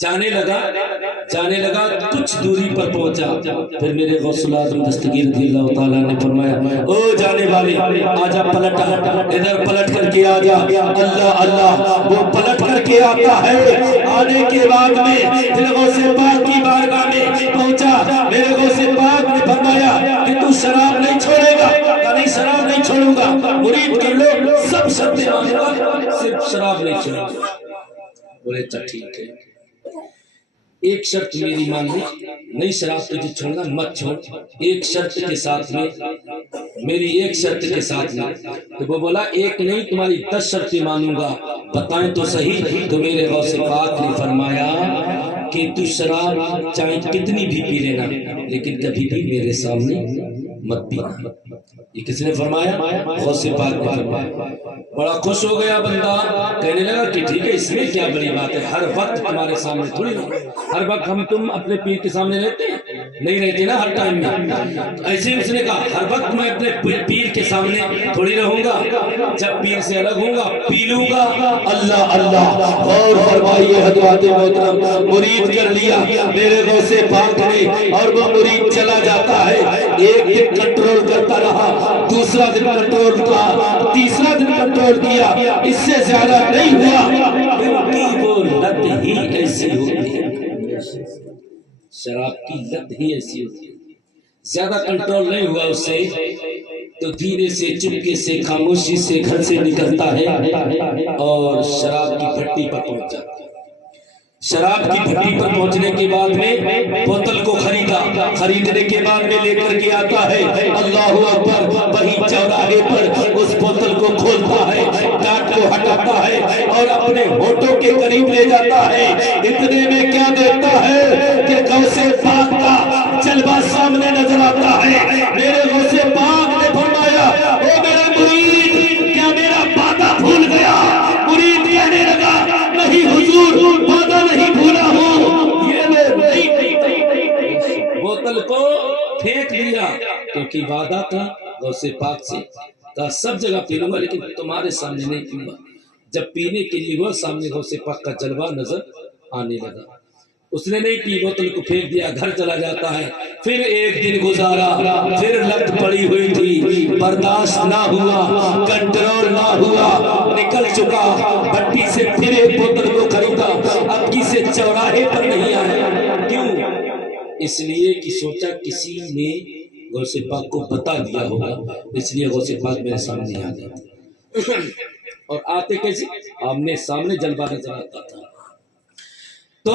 جانے لگا کچھ دوری پر پہنچا، پھر میرے غوث اعظم دستگیر رضی اللہ تعالیٰ نے فرمایا او جانے والے آجا، پلٹا، ادھر پلٹ کر کے آجا۔ اللہ اللہ، وہ پلٹ کر کے آتا ہے، آنے کے بعد میں پھر غوث پاک کی بارگاہ میں پہنچا۔ میرے غوث پاک نے فرمایا کہ تو شراب نہیں چھوڑے گا؟ کہا نہیں شراب نہیں چھوڑوں گا، مرید کر لو، سب شرطیں مانوں گا، صرف شراب نہیں چھوڑوں گا۔ بولے اچھا ٹھیک ہے، ایک شرط میری مان لی، نہیں شراب تجھے چھوڑنا، مت چھوڑ، ایک شرط کے ساتھ میں، میری ایک شرط کے ساتھ میں۔ تو وہ بولا ایک نہیں تمہاری 10 شرطیں مانوں گا، بتائیں تو صحیح۔ تو میرے غوث پاک نے فرمایا کہ تو شراب چاہے کتنی بھی پی لینا، لیکن کبھی بھی میرے سامنے مت پینا۔ یہ کس نے فرمایا؟ غوث پاک نے فرمایا۔ بڑا خوش ہو گیا بندہ، کہنے لگا کہ ٹھیک ہے، اس میں کیا بڑی بات ہے، ہر وقت تمہارے سامنے تھوڑی، ہر وقت ہم تم اپنے پیر کے سامنے رہتے ہیں، نہیں رہتے نا ہر ٹائم میں۔ ایسے اس نے کہا ہر وقت میں اپنے پیر کے سامنے تھوڑی رہوں گا، جب پیر سے الگ ہوں گا پی لوں گا۔ اللہ اللہ، اور فرمائیے حضرات محترم، مرید کر لیا میرے غوث پاک نے، اور وہ مرید چلا جاتا ہے۔ ایک دن کنٹرول کرتا رہا، دوسرا دن کنٹرول کیا، تیسرا دن کنٹرول کیا، اس سے زیادہ نہیں ہوا، کیونکہ وہ لت ہی ایسی ہوتی ہے، شراب کی لت ہی ایسی ہوتی ہے۔ زیادہ کنٹرول نہیں ہوا اس سے تو دھیرے سے چپکے سے خاموشی سے گھر سے نکلتا ہے اور شراب کی بھٹی پر پہنچ جاتا ہے۔ شراب کی بھٹی پر پہنچنے کے بعد میں بوتل کو خریدنے کے بعد میں لے کر کے آتا ہے۔ اللہ اکبر، وہی چوراہے پر اس بوتل کو کھولتا ہے، ڈاٹ کو ہٹاتا ہے اور اپنے ہونٹوں کے قریب لے جاتا ہے۔ اتنے میں کیا دیکھتا ہے کہ غوث پاک کا جلوہ سامنے نظر آتا ہے۔ میرے غوث پاک نے فرمایا او میرے مرید، کیا میرا وعدہ بھول گیا؟ مرید کہنے لگا نہیں حضور، وعدہ نہیں بھولا ہوں۔ یہ بوتل کو پھینک دیا کیونکہ وعدہ تھا غوث پاک سے، کہا سب جگہ پی لوں گا لیکن تمہارے سامنے نہیں پیوں گا۔ جب پینے کے لیے وہ سامنے غوث پاک کا جلوہ نظر آنے لگا، اس نے نہیں پی، بوتل کو پھینک دیا، گھر چلا جاتا ہے۔ پھر ایک دن گزارا، پھر لت پڑی ہوئی تھی، برداشت نہ ہوا، کنٹرول نہ ہوا، نکل چکا بھٹی سے، پھر ایک بوتل کو خریدا، اب کسی چوراہے پر نہیں آیا۔ کیوں؟ اس لیے کہ سوچا کسی نے غوث پاک کو بتا دیا ہوگا، اس لیے غوث پاک میرے سامنے آ گیا۔ اور آتے کیسے؟ آمنے سامنے جلوہ نظر آتا تھا، تو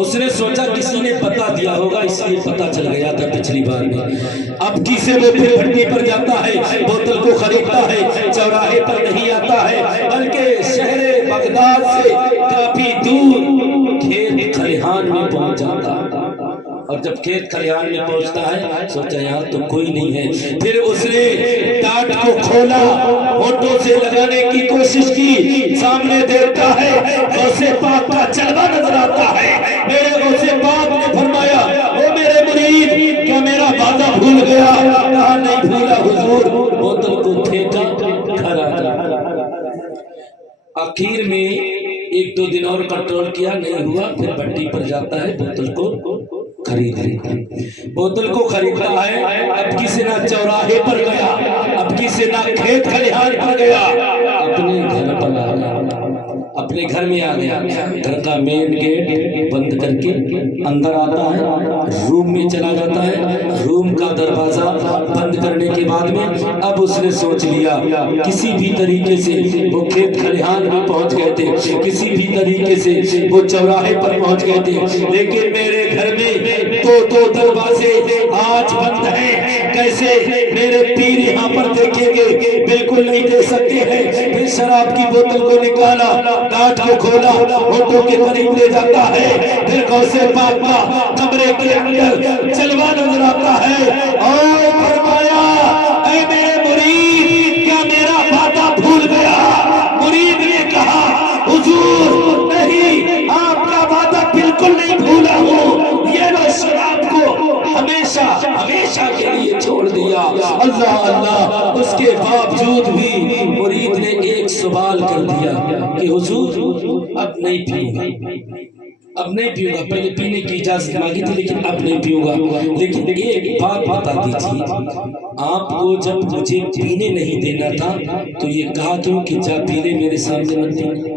اس نے سوچا کسی نے بتا دیا ہوگا، اس لیے پتا چل گیا تھا پچھلی بار میں۔ اب کسی وہ پھر بھٹی پر جاتا ہے، بوتل کو خریدتا ہے، چوراہے پر نہیں آتا ہے بلکہ شہر بغداد سے کافی دور کھیت کھلیہان میں پہنچ جاتا ہے۔ اور جب کھیت کھلیہان میں پہنچتا ہے سوچا یہاں تو کوئی نہیں ہے، پھر اس نے ٹاٹ کو کھولا، ہونٹوں سے لگانے کی کوشش کی، سامنے دیکھتا ہے غوث پاک کا جلوہ نظر آتا ہے۔ میرے غوث پاک نے فرمایا او میرے مرید، کیا میرا وعدہ بھول گیا؟ کہا نہیں بھولا حضور۔ بوتل کو پھینکا، گھر آ گیا۔ آخر میں ایک دو دن اور کنٹرول کیا، نہیں ہوا، پھر بھٹی پر جاتا ہے، بوتل کو خرید لیتا ہے، بوتل کو خریدتا ہے۔ اب کسی نہ چوراہے پر گیا، اب کسی نہ کھیت کھلیہان پر گیا، اپنے گھر پر آ گیا، اپنے گھر میں آ گیا۔ گھر کا مین گیٹ بند کر کے اندر آتا ہے، روم میں چلا جاتا ہے، روم کا دروازہ بند کرنے کے بعد میں اب اس نے سوچ لیا کسی بھی طریقے سے وہ کھیت کھلیہان میں پہنچ گئے تھے، کسی بھی طریقے سے وہ چوراہے پر پہنچ گئے تھے، لیکن میرے گھر میں دو دروازے آج بند ہیں، کیسے میرے پیر یہاں پر دیکھیں گے؟ بالکل نہیں دے سکتے ہیں۔ پھر شراب کی بوتل کو نکالا، ڈاٹ کو کھولا، ہونٹوں کے قریب لے جاتا ہے، پھر غوث پاک کا کمرے کے اندر جلوہ نظر آتا ہے اور فرمایا اے میرے مرید، کیا میرا وعدہ بھول گیا؟ مرید نے کہا حضور نہیں، آپ کا وعدہ بالکل نہیں بھولا ہوں، یہ میں شراب کو ہمیشہ کے لیے چھوڑ دیا۔ اللہ اللہ، اس کے باوجود بھی مرید نے ایک سوال کر دیا کہ حضور اب نہیں پیوں گا۔ اب نہیں پیوں گا، پہلے پینے کی اجازت مانگی تھی لیکن اب نہیں پیوں گا۔ لیکن ایک بات بتا دیجیے، آپ کو جب مجھے پینے نہیں دینا تھا تو یہ کہا کیوں کہ جا پی لے، میرے سامنے مت پینا؟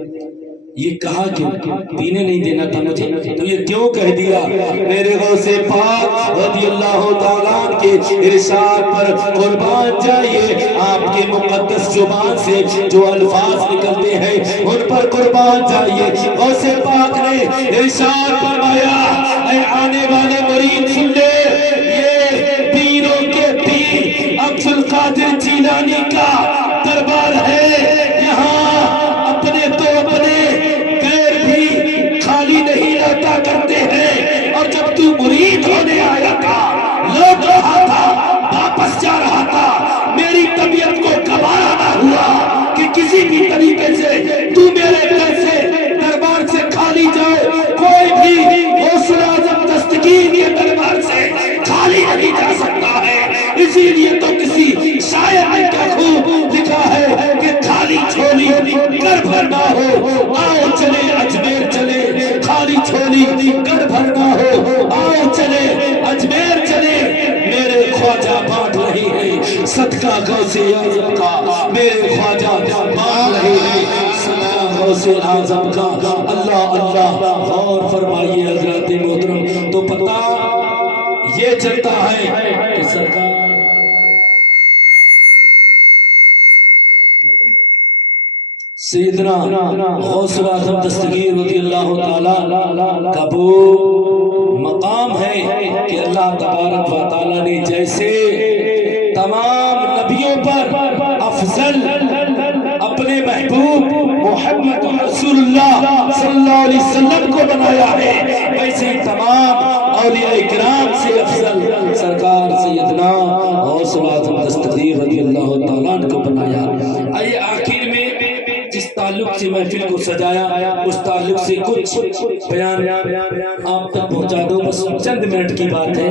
یہ کہا کیوں؟ پینے نہیں دینا تھا مجھے تو یہ کیوں کہہ دیا؟ میرے غوث پاک رضی اللہ تعالیٰ عنہ کے ارشاد پر قربان جائیے، آپ کے مقدس زبان سے جو الفاظ نکلتے ہیں ان پر قربان جائیے۔ غوث پاک نے ارشاد فرمایا، اے آنے والے مرید سن لے، یہ پیروں کے پیر عبد القادر جیلانی کا دربار ہے، یہاں اپنے تو اپنے نہیں لاتا کرتے ہیں، اور جب تو مرید ہونے آیا تھا، لوٹ رہا تھا، واپس جا رہا تھا، میری طبیعت کو گوارا نہ ہوا کہ کسی بھی طریقے سے تو میرے گھر سے دربار سے خالی جائے۔ کوئی بھی غوث اعظم دستگیر کے دربار سے خالی نہیں جا سکتا ہے، اسی لیے تو کسی شاعر نے کیا خوب لکھا ہے کہ خالی جھولی کر بھرنا ہو آؤ چلے اجمیر چلے، خالی جھولی کر بھرنا ہو آؤ چلے اجمیر چلے، میرے خواجہ بانٹ رہے ہیں صدقہ غوث اعظم کا، میرے خواجہ بانٹ رہے ہیں صدقہ غوث اعظم کا۔ اللہ اللہ غور فرمائیے حضرات محترم، تو پتہ یہ چلتا ہے کہ سرکار سیدنا غوث اعظم دستگیر رضی اللہ تعالیٰ کا وہ مقام ہے کہ اللہ تبارک و تعالیٰ نے جیسے تمام نبیوں پر افضل اپنے محبوب محمد رسول اللہ صلی اللہ علیہ وسلم کو بنایا ہے، ویسے ہی تمام اولیاء کرام سے افضل سرکار سیدنا غوث اعظم دستگیر رضی اللہ تعالیٰ کو بنایا۔ آئیے آخر میں جس تعلق سے محفل کو سجایا اس تعلق سے کچھ بیان آپ تک پہنچا دو، بس چند منٹ کی بات ہے۔